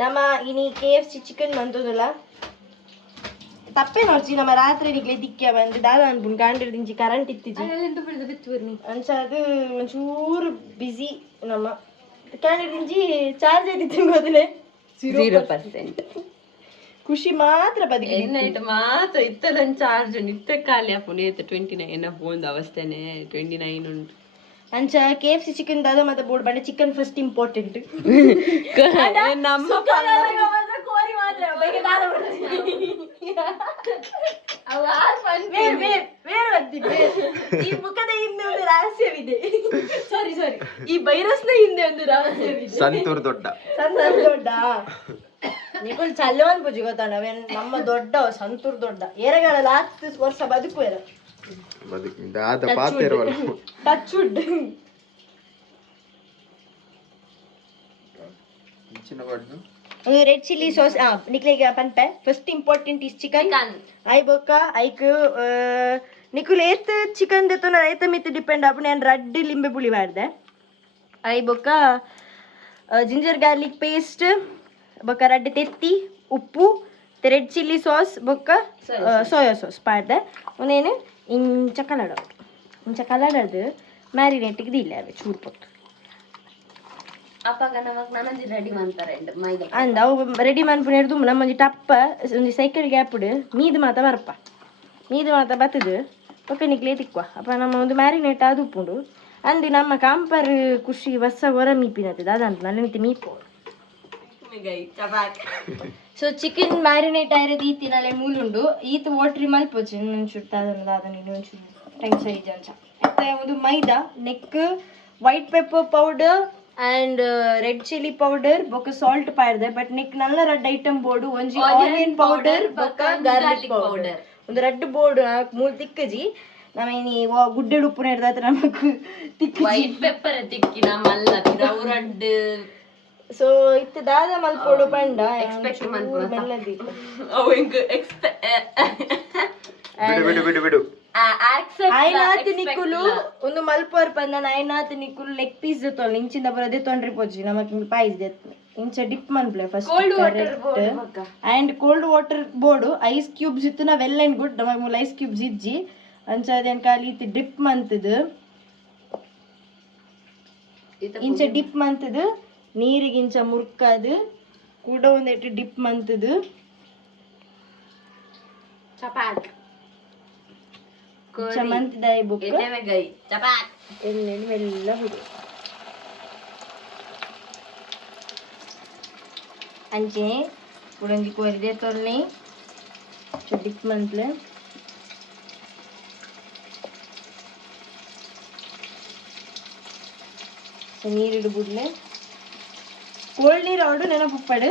ನಮ್ಮ ಇನಿ KFC chicken ಮಂತುದಲ್ಲ ತಪ್ಪೆ ನೋಡ್ಸಿ ನಮ್ಮ ರಾತ್ರಿ ನಿಕ್ಲೆ ದಿಕ್ಕ ಬಂದು ದಾದ ಅನ್ಪುಣ್ ಕಾಂಡಿರ್ದಿಂಚಿ ಕರೆಂಟ್ ಇತ್ತಿಜಿ ಅಂಚ ಅದು ಒಂಚೂರು ಬಿಸಿ ನಮ್ಮ ಕಾಂಡಿರ್ದಿಂಚಿ ಚಾರ್ಜ್ ಐತಿ ಮೊದಲೇ 0% ಖುಷಿ ಮಾತ್ರ ಬದುಕಿ ನೈಟ್ ಮಾತ್ರ ಇತ್ತದನ್ ಚಾರ್ಜ್ ನಿತ್ಯ ಖಾಲಿ ಆಪುಂಡು 29 ಬೋಂದು ಅವಸ್ಥೆನೆ 29 ಉಂಟು ಅಂಚ KFC ಚಿಕನ್ ದಾದ ಮತ್ತೆ ಬೋರ್ಡ್ ಬಂಡೆ ಚಿಕನ್ ಫಸ್ಟ್ ಇಂಪಾರ್ಟೆಂಟ್ ನಮ್ಮ ಈ ಮುಖದ ಹಿಂದೆ ಒಂದು ರಹಸ್ಯವಿದೆ ಸಾರಿ ಈ ವೈರಸ್ನ ಹಿಂದೆ ಒಂದು ರಹಸ್ಯವಿದೆ ಸಂತೂರ್ ದೊಡ್ಡ ನಿಕುಲ್ ಚಲ್ಲವನ್ ಪೂಜೆ ಗೊತ್ತಾಂಡ ನಮ್ಮ ದೊಡ್ಡ ಸಂತೂರ್ ದೊಡ್ಡ ಏರಗಳ 10 ವರ್ಷ ಬದುಕುವೆರ touch wood red chilli sauce ನಿಕ್ಲೆಗೆ ಪಂಪೆ ಫಸ್ಟ್ ಇಂಪಾರ್ಟೆಂಟ್ ಇಸ್ ಚಿಕನ್ ಐ ಬೊಕ್ಕ ಐಕ್ ನಿಕುಲ್ ಏತ್ ಚಿಕನ್ ದೆತ್ತೋನ ರೈತ ಮಿತ್ ಡಿಪೆಂಡ್ ಆಪುಂಡು ನಾನು ರಡ್ಡ್ ಲಿಂಬೆ ಪುಳಿ ಬಾರ್ದೆ ಐ ಬೊಕ್ಕ ಜಿಂಜರ್ ಗಾರ್ಲಿಕ್ ಪೇಸ್ಟ್ ಬೊಕ್ಕ ರಡ್ಡ್ ತೆತ್ತಿ ಉಪ್ಪು ರೆಡ್ ಚಿಲ್ಲಿ ಸಾಸ್ ಬೊಕ್ಕ ಸೋಯಾ ಸಾಸ್ ಪಾಡ್ದೆ ಒಂದೇನು ಇಂಚ ಕಲಡದು ಮ್ಯಾರಿನೇಟಿಗೆ ದಿಲ್ಲ ಅವೆ ಚೂರು ಪೊತ್ತು ಅಂದ ಅವು ರೆಡಿ ಮನ್ಪುನೇರ್ದು ನಮ್ಮೊಂಜಿ ಟಪ್ಪ ಒಂಜಿ ಸೈಕಲ್ ಗ್ಯಾಪುಡು ಮೀದು ಮಾತ ಬರಪ್ಪ ಮೀದು ಮಾತ ಬತ್ತದು ಒಕ್ಕ ನಿಕ್ಲೆ ತಿಕ್ಕುವ ಅಪ್ಪ ನಮ್ಮ ಒಂದು ಮ್ಯಾರಿನೇಟ್ ಅದು ಉಪ್ಪುಂಡು ಅಂದು ನಮ್ಮ ಕಾಂಪರ್ ಖುಷಿ ಬಸ್ಸ ಹೊರ ಮೀಪಿನತ್ತದ ಅದಂತ ನಲ್ಲಿ ನಿಂತು ಮೀಪು ಸೊ ಚಿಕನ್ ಮ್ಯಾರಿನೇಟ್ ಆಯ್ರದು ಈತಿನಲ್ಲೇ ಮೂಲುಂಡು ಈತ ವಾಟ್ರಿ ಮಲ್ಪೋಚು ಒಂಚೂರು ಅದನ್ನು ಇನ್ನೊಂಚೂರು ಟೈಮ್ ಸೈಜ್ ಅಂಚ ಮತ್ತೆ ಒಂದು ಮೈದಾ ನೆಕ್ white pepper powder and red chilli powder ಬೊಕ್ಕ ಸಾಲ್ಟ್ ಪಾಡ್ದೆ ಬಟ್ ನೆಕ್ ನಲ್ಲ ರಡ್ಡ್ ಐಟಮ್ ಬೋರ್ಡು ಒಂಜಿ ಆನಿಯನ್ ಪೌಡರ್ ಬೊಕ್ಕ ಗಾರ್ಲಿಕ್ ಪೌಡರ್ ಒಂದು ರಡ್ಡ್ ಬೋರ್ಡು ಮೂಲು ತಿಕ್ಕಜಿ ನಮ್ಮ ಇನಿ ಗುಡ್ಡೆಡು ಉಪ್ಪು ನೆಡ್ದಾತ್ರ ನಮಕ್ ತಿಕ್ಕ ವೈಟ್ ಪೆಪ್ಪರ್ ತಿಕ್ಕಿನ ಮಲ್ಲ ಪಿರವು ರಡ್ಡ್ ಸೊ ಇತ್ತು ದಾದ ಮಲ್ಪೋಡು ಪಂಡ ಎಕ್ಸ್ಪೆಕ್ಟ್ ಮಲ್ಪೋಡು ಮೆಲ್ಲದಿ ಅವು ಇಂಕ ಬಿಡು ಐನಾತ್ ನಿಕುಲು ಒಂದು ಮಲ್ಪೋರ್ ಪಂದ ಐನಾತ್ ನಿಕುಲು ಲೆಗ್ ಪೀಸ್ ತೊಲ್ ಇಂಚಿಂದ ಬರದೆ ತೊಂಡ್ರಿ ಪೋಜಿ ನಮಕ್ ಪಾಯ್ಸ್ ದೆತ್ತು ಇಂಚ ಡಿಪ್ ಮನ್ಪ್ಲೆ ಫಸ್ಟ್ ಅಂಡ್ ಕೋಲ್ಡ್ ವಾಟರ್ ಬೋರ್ಡು ಐಸ್ ಕ್ಯೂಬ್ಸ್ ಇತ್ತು ನಾ ವೆಲ್ ಅಂಡ್ ಗುಡ್ ನಮಕ್ ಮೂಲ ಐಸ್ ಕ್ಯೂಬ್ಸ್ ಇಜ್ಜಿ ಅಂಚ ಅದೇನ್ ಖಾಲಿ ಇತ್ತು ಡಿಪ್ ಮಂತದು ಇಂಚ ಡಿಪ್ ಮಂತದು ನೀರಿಗಿಂಚ ಮುರ್ಕದು ಕೂಡ ಒಂದೆಟ್ಟು ಡಿಪ್ ಮಂತದು ಚಪಾತ್ ಮಂತದಾಯಿ ಬುಕ್ ಎಣ್ಣೆಗೈ ಚಪಾತ್ ಎಣ್ಣೆಲ್ಲ ಹುಡು ಅಂಚೆ ಉಡಂಗಿ ಕೊರಿದೆ ತೊಲ್ನಿ ಡಿಪ್ ಮಂತ್ಲೆ ನೀರಿಡು ಬಿಡ್ಲೆ ಕೋಲ್ಡ್ ನೀರು ಅವಡು ನೆನಪುಪ್ಪಡು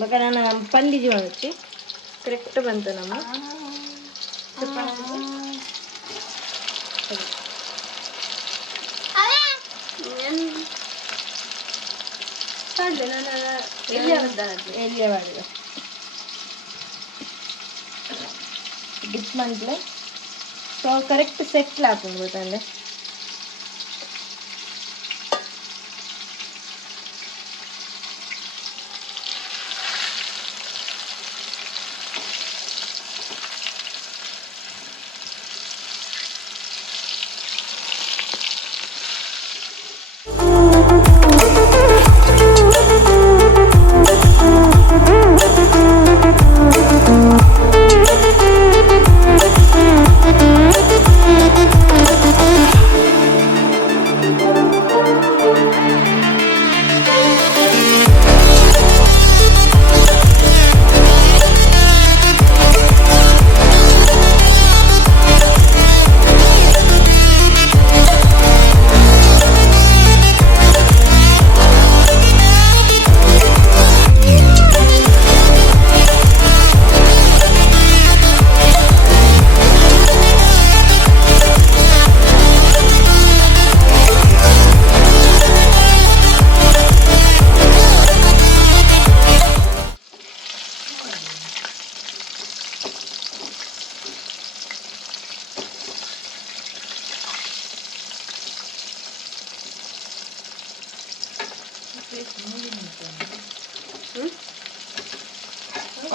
ಬಕ ನಾನು ಪಂಡಿಜಿ ಮಾಡಚ್ಚಿ ಕರೆಕ್ಟ್ ಬಂತು ನಮ್ಮ ಎಲ್ಲಿಯ ಮಾಡಿದೆ ಡಿಪ್ ಮಂತ್ಲೆ ಸೊ ಕರೆಕ್ಟ್ ಸೆಟ್ಲ್ ಹಾಕೊಂಡು ಗೊತ್ತಂದ್ರೆ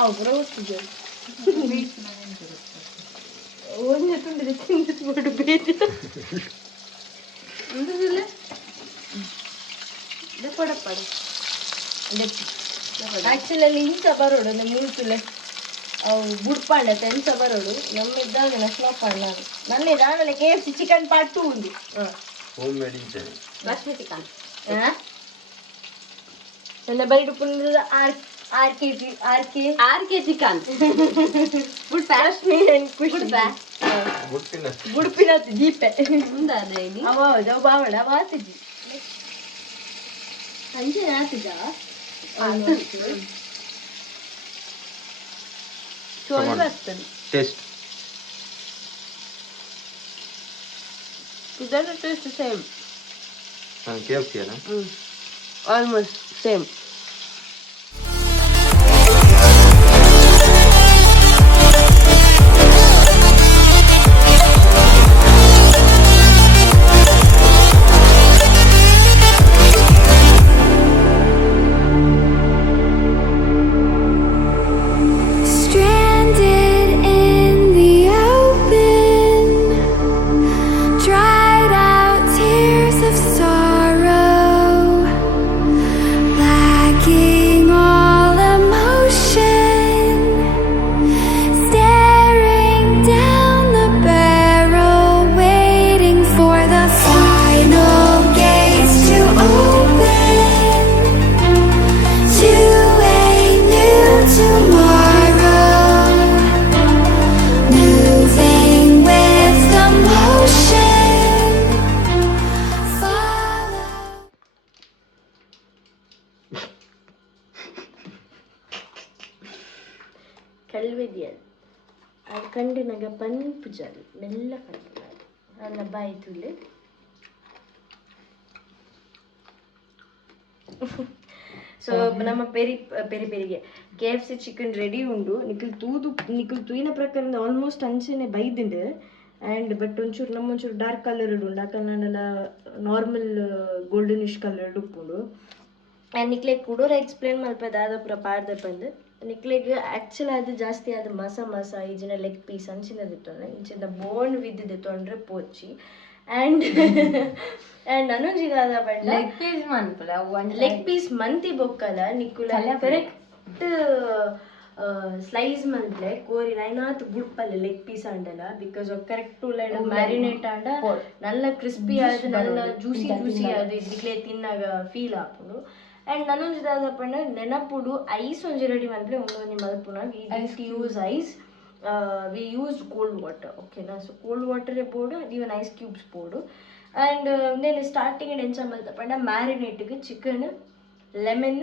ಅವರ ಗೊತ್ತಿದೆ ಒಂದು ತುಂಡಿದೆ ತಿಂದಿಸ್ಬಿಟ್ಟು ಬೇರೆ ಪಡಪಡ ಆಕ್ಚುಲಿ ಅಲ್ಲಿ ಇಂಚ ಬರೋಡು ನಮ್ಮ ಮಿಲ್ತುಲೆ ಅವು ಬುಡ್ಪಾಂಡ ಎಂಚ ಬರೋಡು ನಮ್ಮ ಇದ್ದಾಗ ನಷ್ಟಪಾಂಡ ನನ್ನ ಇದಾಗಲೇ KFC ಚಿಕನ್ ಪಾರ್ಟ್ 2 ఉంది ಹೋಮ್ ಮೇಡ್ ಇದ್ದೇನೆ ರಶ್ಮಿ ಚಿಕನ್ ನನ್ನ ಬರಿಡು ಪುಂದ ಆರ್ ಕೆ ಚಿಕನ್ ರಶ್ಮಿ ಖುಷಿ ಬುಡ್ಪಿನ ದೀಪೆ ಅವ ಹೌದು ಬಾವಣ ಬಾತಿದ್ದಿ ಅಂಜೆ ಆತಿದ್ದ ಚೋಳಿ ಬರ್ತದೆ ಟೇಸ್ಟ್ ಇದರ ಟೇಸ್ಟ್ ಸೇಮ್ KFC ಅಲ್ಲ ಆಲ್ಮೋಸ್ಟ್ ಸೇಮ್ ಕಲ್ವೆದಿಯಲ್ ಅದು ಕಂಡಿನಾಗ ಪನ್ಪು ಜಾಲಿ ಮೆಲ್ಲ ಕಂಡು ನನ್ನ ಬಾಯಿ ತುಳ್ಳಿ ಸೊ ನಮ್ಮ ಪೆರಿಗೆ KFC ಚಿಕನ್ ರೆಡಿ ಉಂಡು ನಿಖಿಲ್ ತೂಯಿನ ಪ್ರಕಾರ ಆಲ್ಮೋಸ್ಟ್ ಅಂಚೆನೆ ಬೈದಿಂಡು ಆ್ಯಂಡ್ ಬಟ್ ಒಂಚೂರು ಒಂಚೂರು ಡಾರ್ಕ್ ಕಲರ್ ಉಂಡು ಆಕಲ್ಲ ನಾರ್ಮಲ್ ಗೋಲ್ಡನಿಶ್ ಕಲರ್ ಉಪ್ಪುಂಡು ಆ್ಯಂಡ್ ನಿಕ್ಲೆಗ್ ಕುಡೋರ ಎಕ್ಸ್ಪ್ಲೇನ್ ಮಲ್ಪದ ಆದ ಪೂರ ಪಾಡ್ದ ಬಂದು ನಿಕ್ಲೆಗ್ ಆ್ಯಕ್ಚುಲಿ ಅದು ಜಾಸ್ತಿ ಅದು ಮಸ ಈಜಿನ ಲೆಗ್ ಪೀಸ್ ಅಂಚಿನದು ಇತ್ತಂದ್ರೆ ಇಂಚಿಂದ ಬೋನ್ ವಿದ್ದಿದ್ದು ತೊಂದರೆ ಪೋಚಿ ಆ್ಯಂಡ್ ಅನುಜಿಗಾದ ಬಣ್ಣ ಲೆಗ್ ಪೀಸ್ ಮಂತಿ ಬೊಕ್ಕಲ ನಿಕ್ಕುಲ ಕರೆಕ್ಟ್ ಸ್ಲೈಸ್ ಮಂತ್ಲೆ ಕೋರಿ ನೈನಾತ್ ಬುಡ್ಪಲ್ಲ ಲೆಗ್ ಪೀಸ್ ಅಂಡಲ ಬಿಕಾಸ್ ಕರೆಕ್ಟ್ ಮ್ಯಾರಿನೇಟ್ ಆಂಡ ನಲ್ಲ ಕ್ರಿಸ್ಪಿ ಆದ ನಲ್ಲ ಜ್ಯೂಸಿ ಆದ ಇದ್ದಿಕ್ಲೆ ತಿನ್ನಾಗ ಫೀಲ್ ಆಪುಂಡು ಆ್ಯಂಡ್ ನನೊಂಜಿದಾದ ಪಂಡ ನೆನಪುಡು ಐಸ್ ಒಂಜಿ ರೆಡಿ ಮಂತ್ಲೆ ಒಂದೊಂದು ಮಲ್ಪುನಾಗ we use ice we use cold water ಓಕೆನಾ ಸೊ ಕೋಲ್ಡ್ ವಾಟರೇ ಬೋಡು ಈವನ್ ಐಸ್ ಕ್ಯೂಬ್ಸ್ ಬೋಡು ಆ್ಯಂಡ್ నేను ಸ್ಟಾರ್ಟಿಂಗ್ ಎಂಚ ಮಲ್ತ ಪಂಡ ಮ್ಯಾರಿನೇಟ್ಗೆ ಚಿಕನ್ ಲೆಮನ್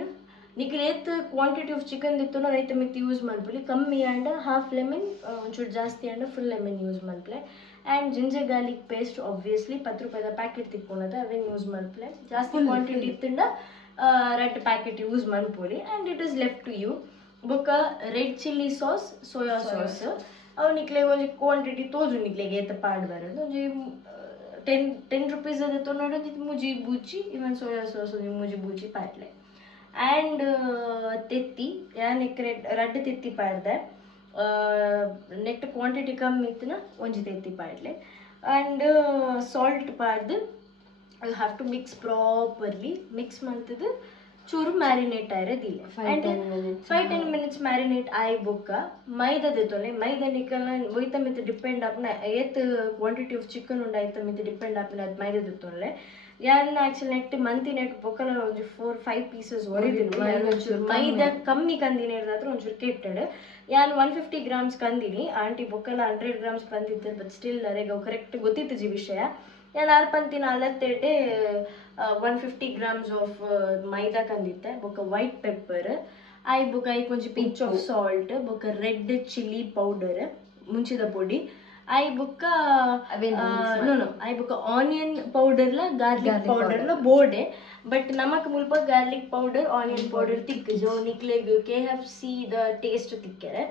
ನಿಖಿಲ್ ಏತ್ ಕ್ವಾಂಟಿಟಿ ಆಫ್ ಚಿಕನ್ ಇತ್ತು ರೈತ ಮಿತ್ ಯೂಸ್ ಮಲ್ಪಲಿ ಕಮ್ಮಿ ಆ್ಯಂಡ್ ಹಾಫ್ ಲೆಮನ್ ಒಂಚೂರು ಜಾಸ್ತಿ ಆ್ಯಂಡ್ ಫುಲ್ ಲೆಮನ್ ಯೂಸ್ ಮಲ್ಪಲೆ and ginger garlic paste obviously 10 ರೂಪಾಯಿದ ಪ್ಯಾಕೆಟ್ ತಿಕ್ಕೊಳದ ಅವೇನು ಯೂಸ್ ಮಲ್ಪಲೆ ಜಾಸ್ತಿ ಕ್ವಾಂಟಿಟಿ ಇತ್ತಂಡ ರೆಡ್ ಪ್ಯಾಕೆಟ್ ಯೂಸ್ ಮನ್ಪೋಲಿ and it is left to you ಬೊಕ್ಕ red chilli sauce soya sauce ಅವು ನಿಕ್ಲೆಗ್ ಒಂಜಿ ಕ್ವಾಂಟಿಟಿ ತೋಜು ನಿಕ್ಲೆಗ್ ಏತ ಪಾಡ್ ಬರೋದು ಒಂಜಿ 10 ರೂಪೀಸ್ ಅದು ತೊಗೊಂಡು ಮುಜಿ ಬೂಚಿ ಇವನ್ ಸೋಯಾ ಸಾಸ್ ಒಂಜಿ ಮುಜಿ ಬೂಚಿ ಪಾಡ್ಲೆ ಆ್ಯಂಡ್ ತೆತ್ತಿ ಯಾನಕ್ಕೆ ರೆಡ್ ತೆತ್ತಿ ಪಾಡ್ದೆ ನೆಟ್ ಕ್ವಾಂಟಿಟಿ ಕಮ್ಮಿ ಇತ್ತನ ಒಂಜಿ ತೆತ್ತಿ ಪಾಡ್ಲೆ ಆ್ಯಂಡ್ ಸಾಲ್ಟ್ ಪಾಡ್ದು you have to mix properly mix ಮಾಡ್ತದ ಚೂರು ಮ್ಯಾರಿನೇಟ್ ಆಗಿರೋದಿಲ್ಲ ಆ್ಯಂಡ್ 5-10 ಮಿನಿಟ್ಸ್ ಮ್ಯಾರಿನೇಟ್ ಆಯ್ ಬೊಕ್ಕ ಮೈದಾದಿತ್ತೊಲೆ ಮೈದಾ ನಿಕ್ಕಲ್ನ ಒಯ್ತ ಮಿತ್ ಡಿಪೆಂಡ್ ಆಪ್ನ ಏತ್ ಕ್ವಾಂಟಿಟಿ ಆಫ್ ಚಿಕನ್ ಉಂಡು ಐತ ಮಿತ್ ಡಿಪೆಂಡ್ ಆಪ್ನ ಅದು ಮೈದಾದಿತ್ತೊಲೆ ಯಾನ್ ಆಕ್ಚುಲಿ ನೆಟ್ ಮಂತಿ ನೆಟ್ ಬೊಕ್ಕಲ ಒಂಜಿ 4-5 ಪೀಸಸ್ ಒರಿದಿನಿ ಒಂಚೂರು ಮೈದಾ ಕಮ್ಮಿ ಕಂದಿನಿ ಇರೋದಾದ್ರೆ ಒಂಚೂರು ಕೆಟ್ಟಡೆ ಯಾನ್ 150 ಗ್ರಾಮ್ಸ್ ಕಂದಿನಿ ಆಂಟಿ ಬೊಕ್ಕಲ 100 ಗ್ರಾಮ್ಸ್ ಕಂದಿತ್ತು ಬಟ್ ಸ್ಟಿಲ್ ಅರೆಗ ಕರೆಕ್ಟ್ ಗೊತ್ತಿತ್ತು ಜಿ ವಿಷಯ ನಾನು ಅಲ್ಪಂತಿನ ಅಲ್ಲತ್ತೇಟೆ 150 ಗ್ರಾಮ್ಸ್ ಆಫ್ ಮೈದಾ ಕಂದಿತ್ತೆ ಬೊಕ್ಕ ವೈಟ್ ಪೆಪ್ಪರ್ ಆಯ್ ಬೊಕ್ಕ ಐ ಕೊಂಚ ಪಿಂಚ್ ಆಫ್ ಸಾಲ್ಟ್ ಬೊಕ್ಕ ರೆಡ್ ಚಿಲ್ಲಿ ಪೌಡರ್ ಮುಂಚಿದ ಪೊಡಿ ಐ ಬೊಕ್ಕ ಐ ಬೊಕ್ಕ ಆನಿಯನ್ ಪೌಡರ್ಲ ಗಾರ್ಲಿಕ್ ಪೌಡರ್ಲ ಬೋರ್ಡೆ ಬಟ್ ನಮಕ್ ಮುಲ್ಪ ಗಾರ್ಲಿಕ್ ಪೌಡರ್ ಆನಿಯನ್ ಪೌಡರ್ ತಿಕ್ಕ ಜೋ ನಿಕ್ಲೆಗ್ KFC ದ ಟೇಸ್ಟ್ ತಿಕ್ಕರೆ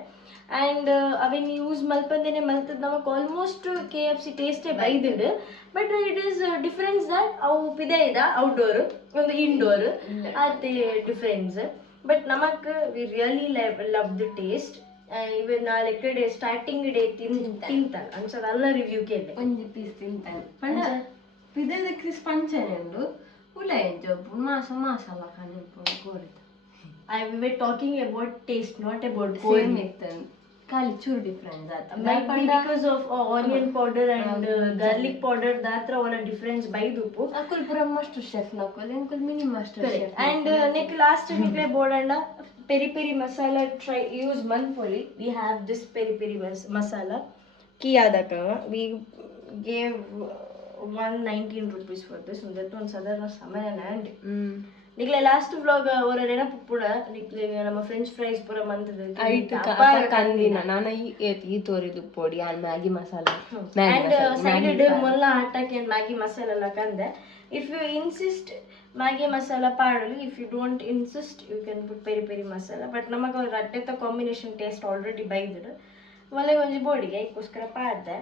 ಆ್ಯಂಡ್ ಅವೇನು ಯೂಸ್ ಮಲ್ಪಂದೇನೆ ಮಲ್ತದ್ದು ನಮಗೆ ಆಲ್ಮೋಸ್ಟ್ KFC ಟೇಸ್ಟೇ ಬೈದಿಡು but it is difference that ಅವು ಪಿದೆ ಇದ ಔಟ್ಡೋರ್ ಒಂದು ಇಂಡೋರ್ ಅದೇ ಡಿಫ್ರೆನ್ಸ್ ಬಟ್ ನಮಗೆ we really love the taste even ನಾಳೆ ಕಡೆ ಸ್ಟಾರ್ಟಿಂಗ್ ಡೇ ತಿಂತಾನೆ ಅನ್ಸದ ಅಲ್ಲ ರಿವ್ಯೂ ಕೇಳಿದೆ ಒಂಜಿ ಪೀಸ್ ತಿಂತಾನೆ ಪಂಡ ಪಿದದ ಕ್ರಿಸ್ ಪಂಚನೆಂಡು ಉಲ ಎಂಜೊಬ್ಬು ಮಾಸಲ ಕಾಣಿಪು ಕೋರಿತ I we were talking about taste, not about same cold. ಇತ್ತನ್ ಖಾಲಿ ಚೂರು ಡಿಫ್ರೆನ್ಸ್ ಆತ Might be because of onion powder and garlic powder. That one difference by dupu. ಅಕುಲ್ ಪುರ ಮಾಸ್ಟರ್ ಶೆಫ್ ನಕುಲ್ ಎಂಕುಲ್ mini master Correct. Chef And next last nikle board and peri peri masala try use manfully. We have this peri peri masala. Kiya daka we gave 119 rupees for this. That one sadharana samaya and. ನಿಕ್ಲೆ last vlog ಅವರ ನೆನಪು ಪುಡ ನಿಕ್ಲೆ ನಮ್ಮ French fries ಪೂರ ಮಂತದ ಐಟ್ ಕಂದಿನ ನಾನು ಈ ತೋರಿದು ಪೊಡಿ ಆನ್ ಮ್ಯಾಗಿ ಮಸಾಲ ಅಂಡ್ ಸೈಡೆಡ್ ಮೊಲ್ಲ ಆಟಕ್ಕೆ ಮ್ಯಾಗಿ ಮಸಾಲ ಎಲ್ಲ ಕಂದೆ if you insist Maggi masala ಪಾಡಲಿ if you don't insist you can put peri peri masala but ನಮಗೆ ಅವ್ರ ಅಟ್ಟೆತ್ತ ಕಾಂಬಿನೇಷನ್ ಟೇಸ್ಟ್ ಆಲ್ರೆಡಿ ಬೈದಿಡು ಒಳ್ಳೆ ಒಂಜಿ ಬೋಡಿಗೆ ಅದಕ್ಕೋಸ್ಕರ ಪಾಡ್ದೆ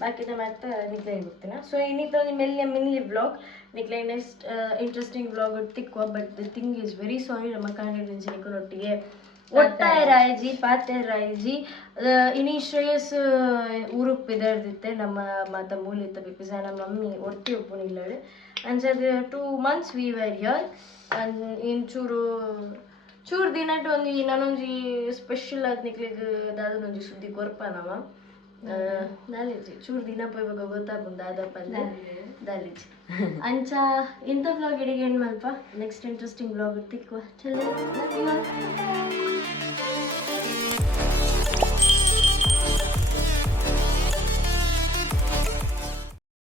ಬಾಕಿದ ಮತ್ತೆ ನಿಕ್ಲೆ ಗೊತ್ತಿನ ಸೊ ಇನ್ನಿತ್ತು ಒಂದು ಮಿನಿ ವ್ಲಾಗ್ ನಿಕ್ಲೆ ನೆಕ್ಸ್ಟ್ ಇಂಟ್ರೆಸ್ಟಿಂಗ್ ವ್ಲಾಗ್ ತಿಕ್ಕುವ but the thing is very sorry ನಮ್ಮ ಕನ್ನಡಿನೊಟ್ಟಿಗೆ ಒಟ್ಟಾಯ ರಾಯಜಿ ಪಾತೆ ರಾಯಜಿ ಇನಿ ಶ್ರೇಯಸ್ ಊರುಕ್ ಬಿದರ್ದಿತ್ತೆ ನಮ್ಮ ಮಾತ ಮೂಲಿತ ಬಿಕಾಸ್ ನಮ್ಮ ಮಮ್ಮಿ ಒಟ್ಟಿ ಒಪ್ಪುನಿಲ್ಲಡೆ ಅಂಚದ 2 months we were here in ಚೂರು ದಿನಟ್ಟು ಒಂದು ನಾನೊಂಜಿ ಸ್ಪೆಷಲ್ ಆದ ನಿಕ್ಲಿಗೆ ದಾದನೊಂಜಿ ಸುದ್ದಿ ಕೊರ್ಪ ನಮ್ಮ ದಾಲಿಜಿ ಚೂರು ದಿನ ಪೋಯ್ವಾಗ ಗೊತ್ತಾಗ್ಬೋದು ದಾದಪ್ಪ ದಾಲಿಜಿ ಅಂಚ ಇಂಥ ವ್ಲಾಗ್ ಇಡಿಗೆ ಏನು ಮಲ್ಪ ನೆಕ್ಸ್ಟ್ ಇಂಟ್ರೆಸ್ಟಿಂಗ್ ವ್ಲಾಗ್ ತಿಕ್ಕುವ ಚಲೋ